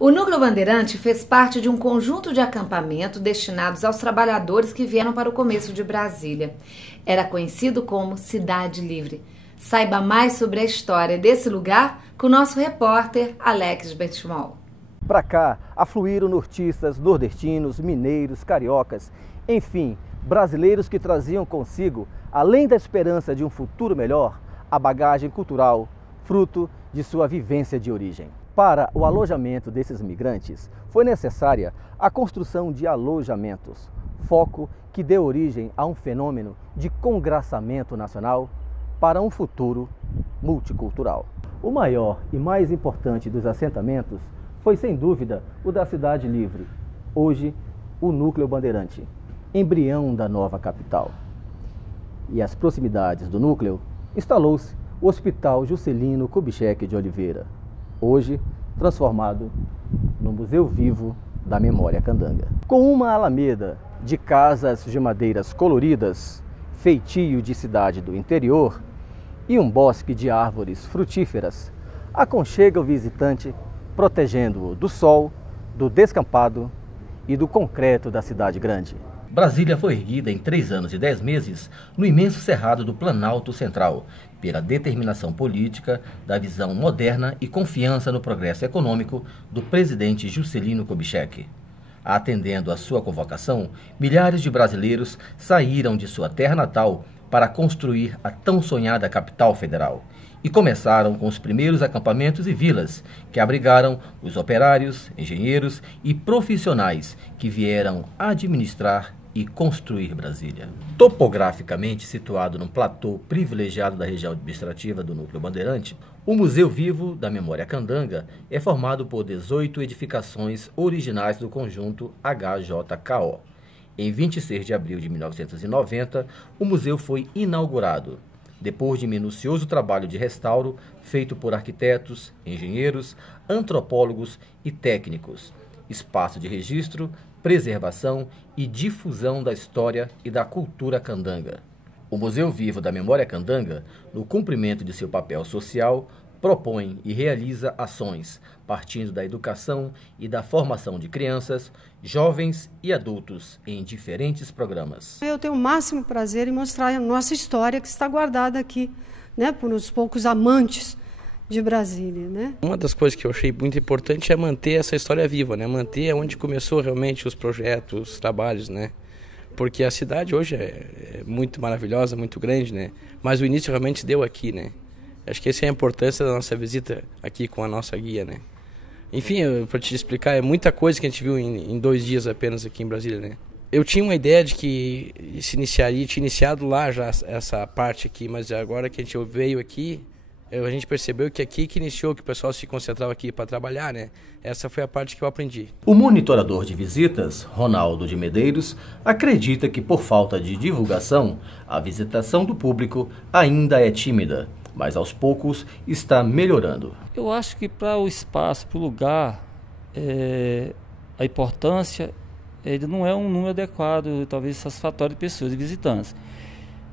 O Núcleo Bandeirante fez parte de um conjunto de acampamento destinados aos trabalhadores que vieram para o começo de Brasília. Era conhecido como Cidade Livre. Saiba mais sobre a história desse lugar com o nosso repórter Alex Benchimol. Para cá afluíram nortistas, nordestinos, mineiros, cariocas, enfim, brasileiros que traziam consigo, além da esperança de um futuro melhor, a bagagem cultural, fruto de sua vivência de origem. Para o alojamento desses migrantes, foi necessária a construção de alojamentos, foco que deu origem a um fenômeno de congraçamento nacional para um futuro multicultural. O maior e mais importante dos assentamentos foi, sem dúvida, o da Cidade Livre, hoje o Núcleo Bandeirante, embrião da nova capital. E às proximidades do núcleo, instalou-se o Hospital Juscelino Kubitschek de Oliveira, hoje transformado no Museu Vivo da Memória Candanga. Com uma alameda de casas de madeiras coloridas, feitio de cidade do interior, e um bosque de árvores frutíferas, aconchega o visitante, protegendo-o do sol, do descampado e do concreto da cidade grande. Brasília foi erguida em 3 anos e 10 meses no imenso cerrado do Planalto Central, pela determinação política, da visão moderna e confiança no progresso econômico do presidente Juscelino Kubitschek. Atendendo à sua convocação, milhares de brasileiros saíram de sua terra natal para construir a tão sonhada capital federal. E começaram com os primeiros acampamentos e vilas, que abrigaram os operários, engenheiros e profissionais que vieram administrar e construir Brasília. Topograficamente situado num platô privilegiado da região administrativa do Núcleo Bandeirante, o Museu Vivo da Memória Candanga é formado por 18 edificações originais do conjunto HJKO. Em 26 de abril de 1990, o museu foi inaugurado, depois de minucioso trabalho de restauro feito por arquitetos, engenheiros, antropólogos e técnicos. Espaço de registro, preservação e difusão da história e da cultura candanga. O Museu Vivo da Memória Candanga, no cumprimento de seu papel social, propõe e realiza ações, partindo da educação e da formação de crianças, jovens e adultos em diferentes programas. Eu tenho o máximo prazer em mostrar a nossa história que está guardada aqui, né, por uns poucos amantes de Brasília, né? Uma das coisas que eu achei muito importante é manter essa história viva, né? Manter onde começou realmente os projetos, os trabalhos, né? Porque a cidade hoje é muito maravilhosa, muito grande, né? Mas o início realmente se deu aqui, né? Acho que essa é a importância da nossa visita aqui com a nossa guia, né? Enfim, para te explicar, é muita coisa que a gente viu em 2 dias apenas aqui em Brasília, né? Eu tinha uma ideia de que tinha iniciado lá já essa parte aqui, mas agora que a gente veio aqui, a gente percebeu que aqui que iniciou, que o pessoal se concentrava aqui para trabalhar, né? Essa foi a parte que eu aprendi. O monitorador de visitas, Ronaldo de Medeiros, acredita que por falta de divulgação, a visitação do público ainda é tímida, mas aos poucos está melhorando. Eu acho que para o espaço, para o lugar, a importância, ele não é um número adequado, talvez satisfatório de pessoas, de visitantes.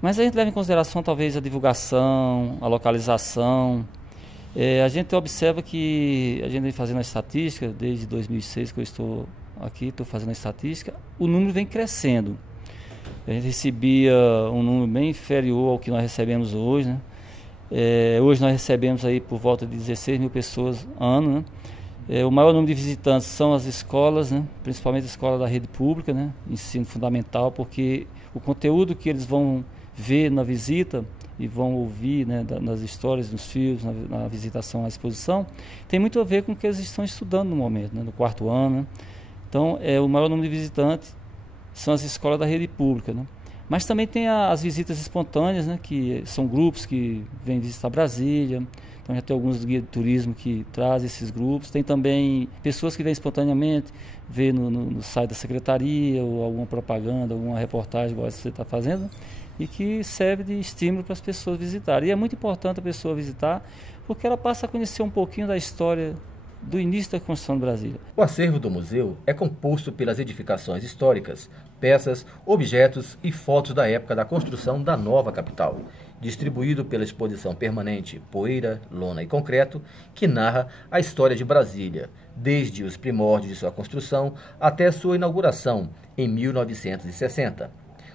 Mas a gente leva em consideração talvez a divulgação, a localização. A gente observa que a gente vem fazendo a estatística, desde 2006 que eu estou aqui, estou fazendo a estatística, o número vem crescendo. A gente recebia um número bem inferior ao que nós recebemos hoje, né? Hoje nós recebemos aí por volta de 16 mil pessoas ano, né? O maior número de visitantes são as escolas, né? Principalmente a escola da rede pública, né? Ensino fundamental, porque o conteúdo que eles vão ver na visita e vão ouvir, né, nas histórias, nos filmes, na visitação à exposição, tem muito a ver com o que eles estão estudando no momento, né? No 4º ano, né? Então, o maior número de visitantes são as escolas da rede pública, né? Mas também tem as visitas espontâneas, né, que são grupos que vêm visitar Brasília. Então já tem alguns guias de turismo que trazem esses grupos. Tem também pessoas que vêm espontaneamente, vê no site da secretaria ou alguma propaganda, alguma reportagem igual você está fazendo, e que serve de estímulo para as pessoas visitarem. E é muito importante a pessoa visitar, porque ela passa a conhecer um pouquinho da história do início da construção de Brasília. O acervo do museu é composto pelas edificações históricas, peças, objetos e fotos da época da construção da nova capital, distribuído pela exposição permanente Poeira, Lona e Concreto, que narra a história de Brasília, desde os primórdios de sua construção até sua inauguração em 1960.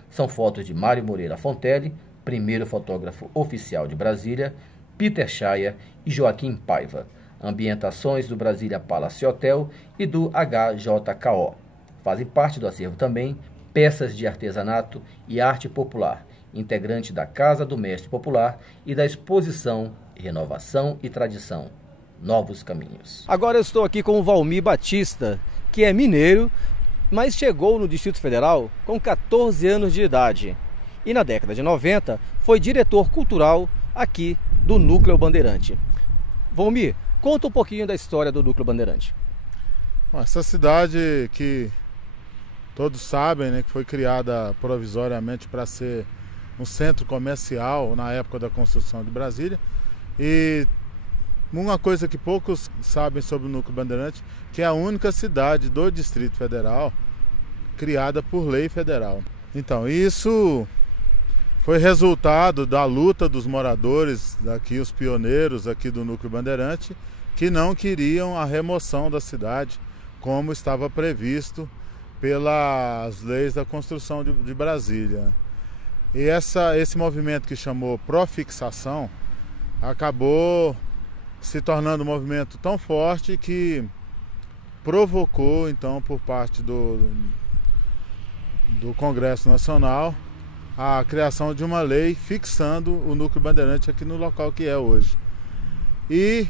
São fotos de Mário Moreira Fontelli, primeiro fotógrafo oficial de Brasília, Peter Shire e Joaquim Paiva. Ambientações do Brasília Palace Hotel e do HJKO. Fazem parte do acervo também peças de artesanato e arte popular, integrante da Casa do Mestre Popular e da exposição Renovação e Tradição, Novos Caminhos. Agora eu estou aqui com o Valmir Batista, que é mineiro, mas chegou no Distrito Federal com 14 anos de idade. E na década de 90 foi diretor cultural aqui do Núcleo Bandeirante. Valmir, conta um pouquinho da história do Núcleo Bandeirante. Essa cidade que todos sabem, né, que foi criada provisoriamente para ser um centro comercial na época da construção de Brasília. E uma coisa que poucos sabem sobre o Núcleo Bandeirante, que é a única cidade do Distrito Federal criada por lei federal. Então, isso foi resultado da luta dos moradores daqui, os pioneiros aqui do Núcleo Bandeirante, que não queriam a remoção da cidade, como estava previsto pelas leis da construção de Brasília. E esse movimento que chamou Profixação acabou se tornando um movimento tão forte que provocou, então, por parte do Congresso Nacional, a criação de uma lei fixando o Núcleo Bandeirante aqui no local que é hoje. E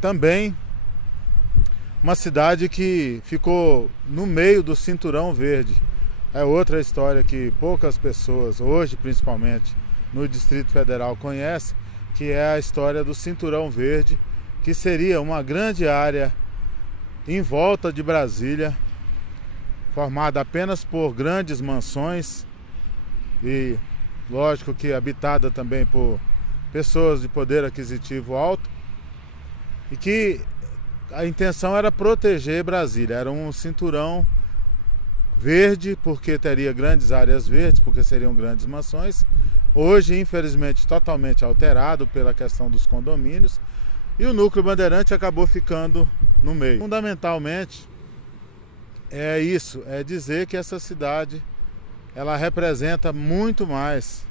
também uma cidade que ficou no meio do Cinturão Verde. É outra história que poucas pessoas, hoje principalmente no Distrito Federal, conhecem, que é a história do Cinturão Verde, que seria uma grande área em volta de Brasília, formada apenas por grandes mansões e, lógico, que habitada também por pessoas de poder aquisitivo alto, e que a intenção era proteger Brasília. Era um cinturão verde, porque teria grandes áreas verdes, porque seriam grandes mansões. Hoje, infelizmente, totalmente alterado pela questão dos condomínios, e o Núcleo Bandeirante acabou ficando no meio. Fundamentalmente, é isso, é dizer que essa cidade, ela representa muito mais,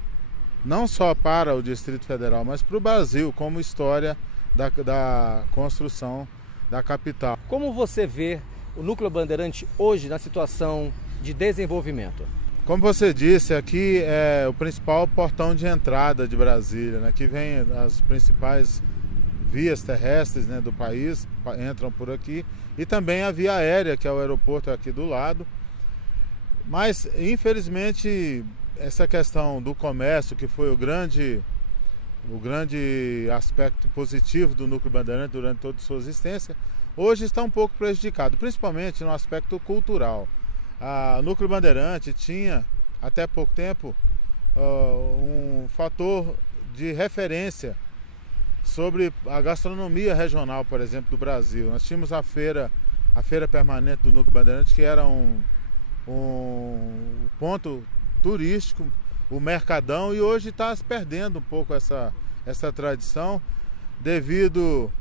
não só para o Distrito Federal, mas para o Brasil, como história da construção da capital. Como você vê o Núcleo Bandeirante hoje na situação de desenvolvimento? Como você disse, aqui é o principal portão de entrada de Brasília, né? Aqui vem as principais vias terrestres, né, do país, entram por aqui, e também a via aérea, que é o aeroporto aqui do lado. Mas, infelizmente, essa questão do comércio, que foi o grande aspecto positivo do Núcleo Bandeirante durante toda a sua existência, hoje está um pouco prejudicado, principalmente no aspecto cultural. O Núcleo Bandeirante tinha, até pouco tempo, um fator de referência sobre a gastronomia regional, por exemplo, do Brasil. Nós tínhamos a feira permanente do Núcleo Bandeirante, que era um ponto turístico, o Mercadão, e hoje está se perdendo um pouco essa tradição, devido,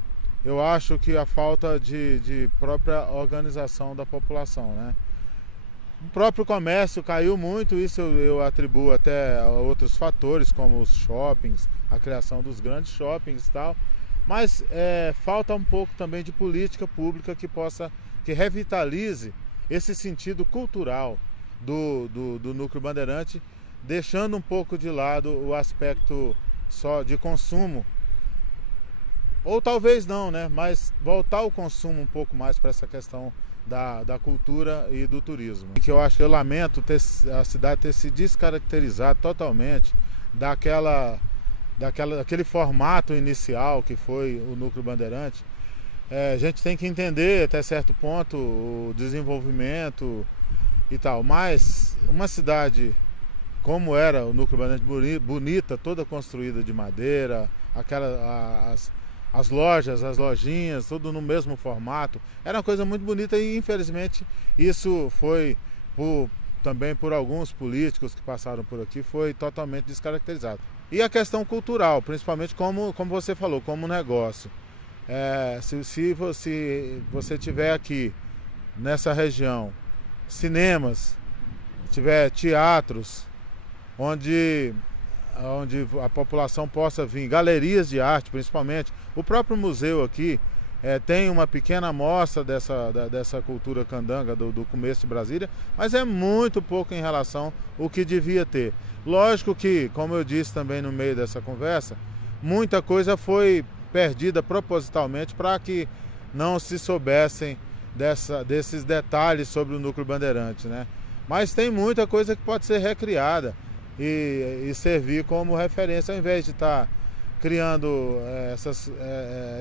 eu acho, que a falta de própria organização da população, né? O próprio comércio caiu muito, isso eu atribuo até a outros fatores, como os shoppings, a criação dos grandes shoppings e tal, mas falta um pouco também de política pública que revitalize esse sentido cultural do Núcleo Bandeirante, deixando um pouco de lado o aspecto só de consumo, ou talvez não, né? Mas voltar o consumo um pouco mais para essa questão da cultura e do turismo. Que eu lamento a cidade ter se descaracterizado totalmente daquele formato inicial que foi o Núcleo Bandeirante. A gente tem que entender até certo ponto o desenvolvimento e tal, mas uma cidade como era o Núcleo Bandeirante, bonita, toda construída de madeira, as lojas, as lojinhas, tudo no mesmo formato, era uma coisa muito bonita, e infelizmente isso foi também por alguns políticos que passaram por aqui, foi totalmente descaracterizado. E a questão cultural, principalmente como você falou, como negócio. Se você tiver aqui nessa região cinemas, tiver teatros, onde a população possa vir, galerias de arte principalmente, o próprio museu aqui tem uma pequena amostra dessa cultura candanga do começo de Brasília, mas é muito pouco em relação ao que devia ter. Lógico que, como eu disse também no meio dessa conversa, muita coisa foi perdida propositalmente para que não se soubessem desses detalhes sobre o Núcleo Bandeirante, né? Mas tem muita coisa que pode ser recriada e servir como referência, ao invés de estar criando essa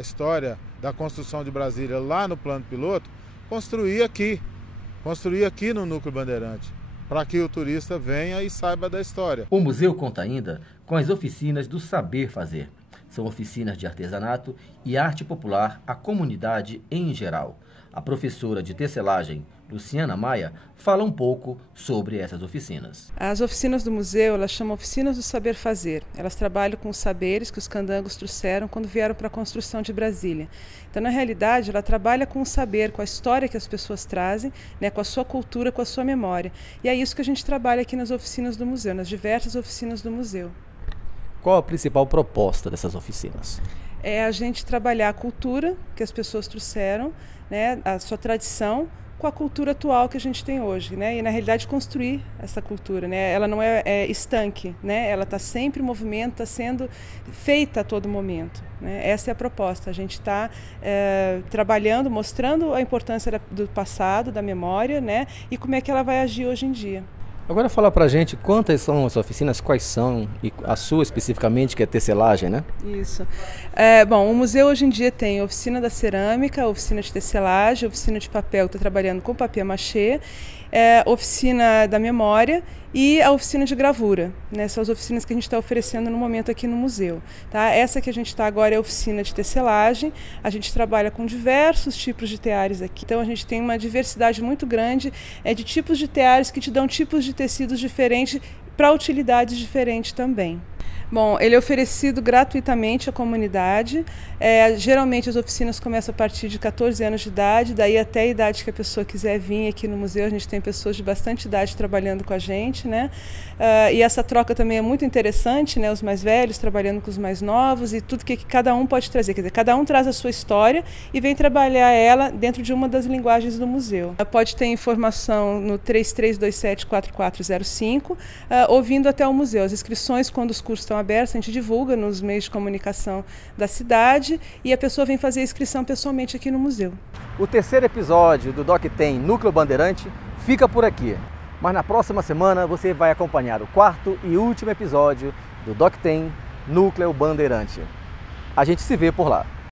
história da construção de Brasília lá no plano piloto, construir aqui no Núcleo Bandeirante, para que o turista venha e saiba da história. O museu conta ainda com as oficinas do saber fazer. São oficinas de artesanato e arte popular à comunidade em geral. A professora de tecelagem, Luciana Maia, fala um pouco sobre essas oficinas. As oficinas do museu, elas chamam oficinas do saber fazer. Elas trabalham com os saberes que os candangos trouxeram quando vieram para a construção de Brasília. Então, na realidade, ela trabalha com o saber, com a história que as pessoas trazem, né, com a sua cultura, com a sua memória. E é isso que a gente trabalha aqui nas oficinas do museu, nas diversas oficinas do museu. Qual a principal proposta dessas oficinas? É a gente trabalhar a cultura que as pessoas trouxeram, né, a sua tradição, com a cultura atual que a gente tem hoje, né? E na realidade construir essa cultura, né? Ela não é estanque, né? Ela está sempre em movimento, está sendo feita a todo momento, né? Essa é a proposta. A gente está trabalhando, mostrando a importância do passado, da memória, né? E como é que ela vai agir hoje em dia. Agora fala pra gente quantas são as oficinas, quais são, e a sua especificamente, que é tecelagem, né? Isso. Bom, o museu hoje em dia tem oficina da cerâmica, oficina de tecelagem, oficina de papel, que está trabalhando com papier-mâché, oficina da memória e a oficina de gravura, né? São as oficinas que a gente está oferecendo no momento aqui no museu. Tá? Essa que a gente está agora é a oficina de tecelagem. A gente trabalha com diversos tipos de teares aqui. Então a gente tem uma diversidade muito grande de tipos de teares que te dão tipos de tecidos diferentes para utilidades diferentes também. Bom, ele é oferecido gratuitamente à comunidade. Geralmente as oficinas começam a partir de 14 anos de idade, daí até a idade que a pessoa quiser vir aqui no museu. A gente tem pessoas de bastante idade trabalhando com a gente, né? E essa troca também é muito interessante, né? Os mais velhos trabalhando com os mais novos e tudo que cada um pode trazer. Quer dizer, cada um traz a sua história e vem trabalhar ela dentro de uma das linguagens do museu. Pode ter informação no 3327-4405, ouvindo até o museu. As inscrições, quando os cursos estão abertos, a gente divulga nos meios de comunicação da cidade e a pessoa vem fazer a inscrição pessoalmente aqui no museu. O terceiro episódio do Doc Tem Núcleo Bandeirante fica por aqui. Mas na próxima semana você vai acompanhar o quarto e último episódio do Doc Tem Núcleo Bandeirante. A gente se vê por lá.